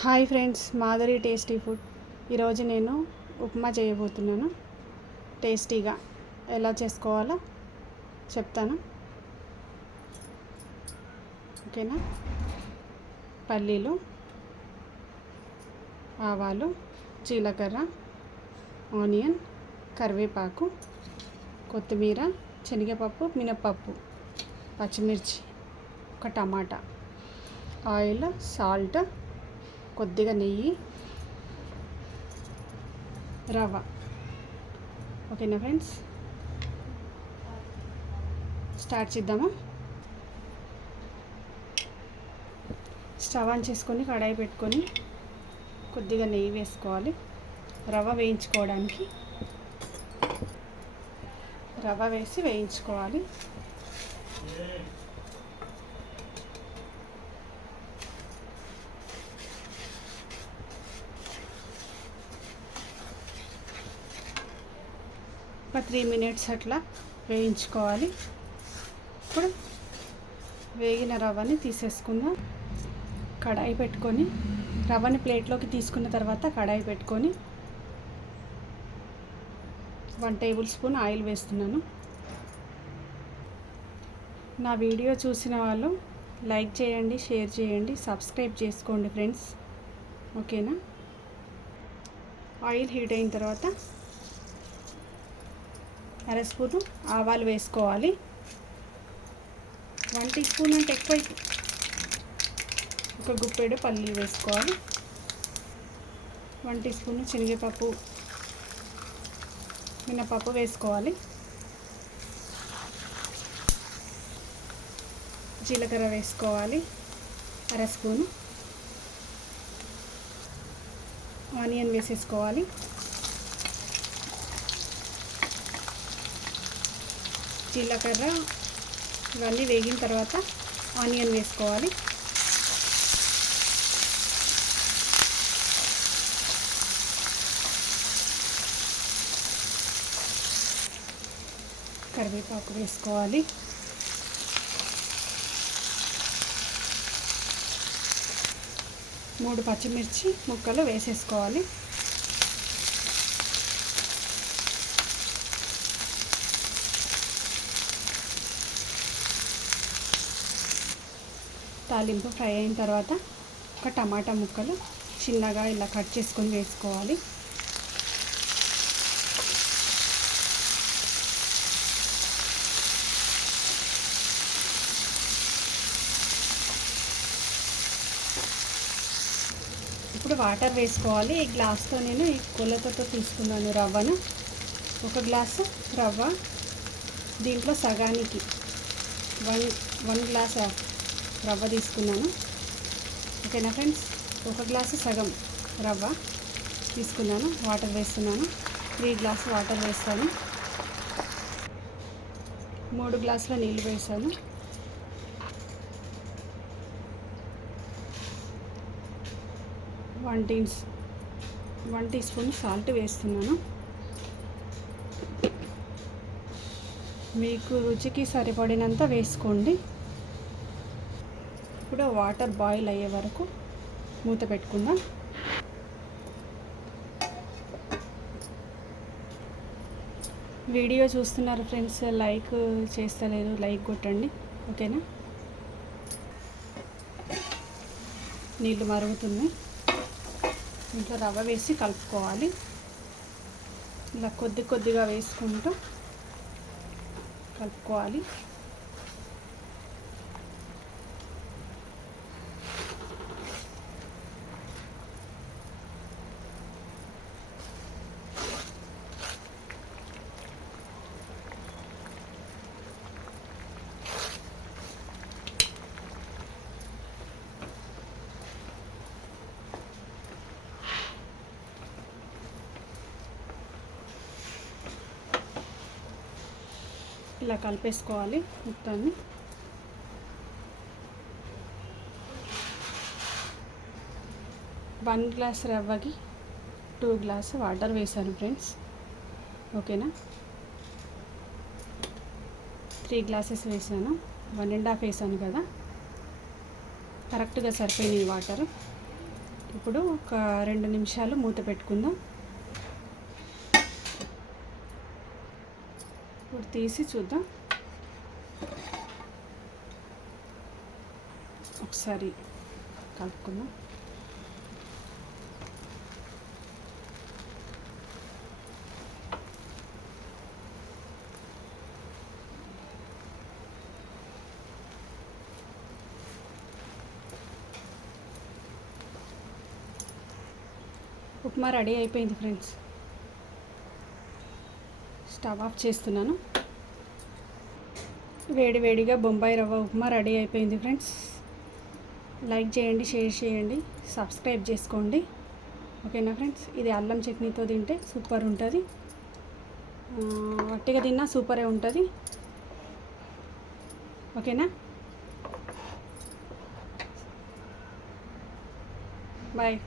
Hi friends Madhuri tasty food. ఈరోజు నేను ఉప్మా చేయబోతున్నాను. టేస్టీగా ఎలా చేసుకోవాలో చెప్తాను. ఓకేనా? పల్లీలు ఆవాలు జీలకర్ర ఆనియన్ కరివేపాకు కొత్తిమీర శనగపప్పు మినప్పప్పు పచ్చిమిర్చి ఒక టమాటా ఆయిల్ సాల్ట్ కొద్దిగా నెయ్యి రవ్వ. ఓకేనా ఫ్రెండ్స్? స్టార్ట్ చేద్దామా? స్టవ్ ఆన్ చేసుకొని కడాయి పెట్టుకొని కొద్దిగా నెయ్యి వేసుకోవాలి. రవ్వ వేయించుకోవడానికి. రవ్వ వేసి వేయించుకోవాలి. ఒక త్రీ మినిట్స్ అట్లా వేయించుకోవాలి. ఇప్పుడు వేగిన రవ్వని తీసేసుకుందాం. కడాయి పెట్టుకొని రవ్వని ప్లేట్లోకి తీసుకున్న తర్వాత కడాయి పెట్టుకొని వన్ టేబుల్ స్పూన్ ఆయిల్ వేస్తున్నాను. నా వీడియో చూసిన వాళ్ళు లైక్ చేయండి షేర్ చేయండి సబ్స్క్రైబ్ చేసుకోండి ఫ్రెండ్స్. ఓకేనా? ఆయిల్ హీట్ అయిన తర్వాత అర స్పూను ఆవాలు వేసుకోవాలి. వన్ టీ స్పూన్ అంటే ఎక్కువ ఒక గుప్పెడు పల్లీలు వేసుకోవాలి. వన్ టీ స్పూన్ శనగపప్పు మినపప్పు వేసుకోవాలి. జీలకర్ర వేసుకోవాలి. అర స్పూను. ఆనియన్ వేసేసుకోవాలి. జీలకర్ర ఇవన్నీ వేగిన తర్వాత ఆనియన్ వేసుకోవాలి. కరివేపాకు వేసుకోవాలి. మూడు పచ్చిమిర్చి ముక్కలు వేసేసుకోవాలి. తాలింపు ఫ్రై అయిన తర్వాత ఒక టమాటా ముక్కలు చిన్నగా ఇలా కట్ చేసుకొని వేసుకోవాలి. ఇప్పుడు వాటర్ వేసుకోవాలి. ఈ గ్లాస్తో నేను ఈ కొలతతో తీసుకున్నాను రవ్వను. ఒక గ్లాసు రవ్వ దీంట్లో సగానికి వన్ వన్ గ్లాస్ రవ్వ తీసుకున్నాను. ఓకేనా ఫ్రెండ్స్? ఒక గ్లాసు సగం రవ్వ తీసుకున్నాను. వాటర్ వేస్తున్నాను. త్రీ గ్లాస్ వాటర్ వేస్తాను. మూడు గ్లాసుల నీళ్ళు వేసాను. One tea one teaspoon salt వేస్తున్నాను. మీకు రుచికి సరిపడినంత వేసుకోండి. కూడా వాటర్ బాయిల్ అయ్యే వరకు మూత పెట్టుకుందాం. వీడియో చూస్తున్నారు ఫ్రెండ్స్ లైక్ చేస్తలేదు లైక్ కొట్టండి ఓకేనా? నీళ్ళు మరుగుతున్నాయి. ఇంట్లో రవ్వ వేసి కలుపుకోవాలి. ఇలా కొద్ది కొద్దిగా వేసుకుంటూ కలుపుకోవాలి. ఇలా కలిపేసుకోవాలి మొత్తాన్ని. వన్ గ్లాస్ రవ్వకి టూ గ్లాస్ వాటర్ వేసాను ఫ్రెండ్స్. ఓకేనా? త్రీ గ్లాసెస్ వేసాను. వన్ అండ్ హాఫ్ వేసాను కదా. కరెక్ట్గా సరిపోయినాయి వాటర్. ఇప్పుడు ఒక రెండు నిమిషాలు మూత పెట్టుకుందాం. తీసి చూద్దాం. ఒకసారి కలుపుకుందాం. ఉప్మా రెడీ అయిపోయింది ఫ్రెండ్స్. స్టవ్ ఆఫ్ చేస్తున్నాను. వేడి వేడిగా బొంబాయి రవ్వ ఉప్మా రెడీ అయిపోయింది ఫ్రెండ్స్. లైక్ చేయండి షేర్ చేయండి సబ్స్క్రైబ్ చేసుకోండి. ఓకేనా ఫ్రెండ్స్? ఇది అల్లం చట్నీతో తింటే సూపర్ ఉంటుంది. వట్టిగా తిన్నా సూపరే ఉంటుంది. ఓకేనా? బాయ్.